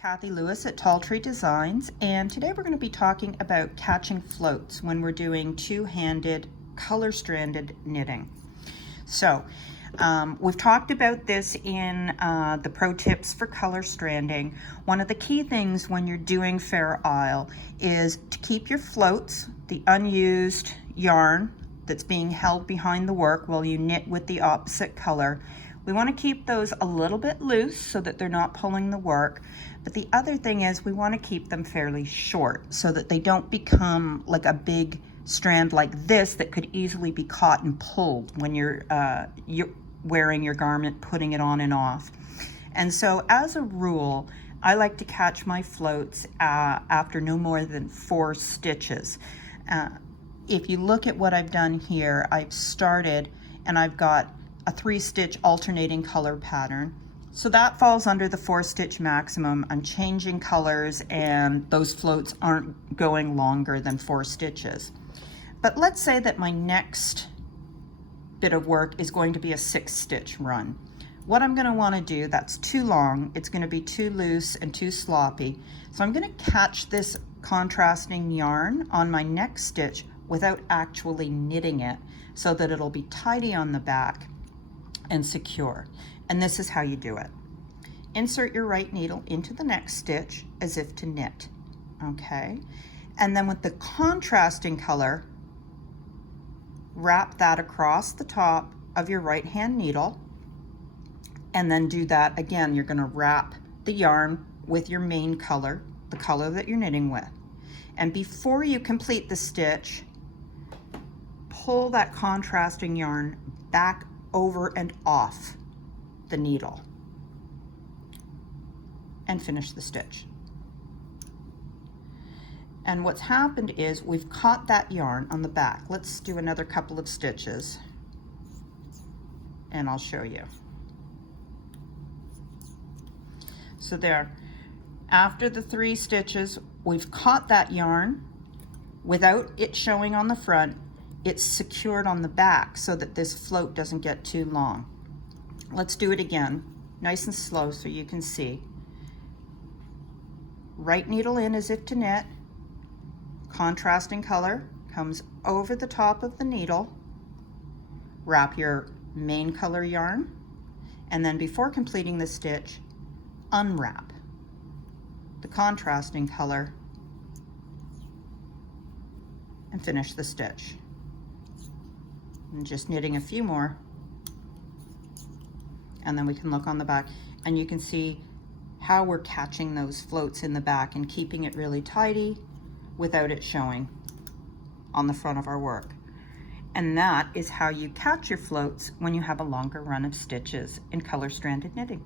Kathy Lewis at Tall Tree Designs, and today we're going to be talking about catching floats when we're doing two-handed color-stranded knitting. So we've talked about this in the pro tips for color stranding. One of the key things when you're doing Fair Isle is to keep your floats, the unused yarn that's being held behind the work while you knit with the opposite color. We want to keep those a little bit loose so that they're not pulling the work. But the other thing is we want to keep them fairly short so that they don't become like a big strand like this that could easily be caught and pulled when you're wearing your garment, putting it on and off. And so as a rule, I like to catch my floats after no more than 4 stitches. If you look at what I've done here, I've started and I've got a 3-stitch alternating color pattern. So that falls under the 4-stitch maximum. I'm changing colors and those floats aren't going longer than 4 stitches. But let's say that my next bit of work is going to be a 6-stitch run. What I'm going to want to do, that's too long, it's going to be too loose and too sloppy. So I'm going to catch this contrasting yarn on my next stitch without actually knitting it so that it'll be tidy on the back and secure. And this is how you do it. Insert your right needle into the next stitch as if to knit, okay? And then with the contrasting color, wrap that across the top of your right hand needle, and then do that again. You're gonna wrap the yarn with your main color, the color that you're knitting with. And before you complete the stitch, pull that contrasting yarn back over and off the needle and finish the stitch. And what's happened is we've caught that yarn on the back. Let's do another couple of stitches and I'll show you. So there, after the 3 stitches, we've caught that yarn without it showing on the front. It's secured on the back so that this float doesn't get too long. Let's do it again, nice and slow so you can see. Right needle in as if to knit, contrasting color comes over the top of the needle, wrap your main color yarn, and then before completing the stitch, unwrap the contrasting color and finish the stitch. And just knitting a few more, and then we can look on the back and you can see how we're catching those floats in the back and keeping it really tidy without it showing on the front of our work. And that is how you catch your floats when you have a longer run of stitches in color stranded knitting.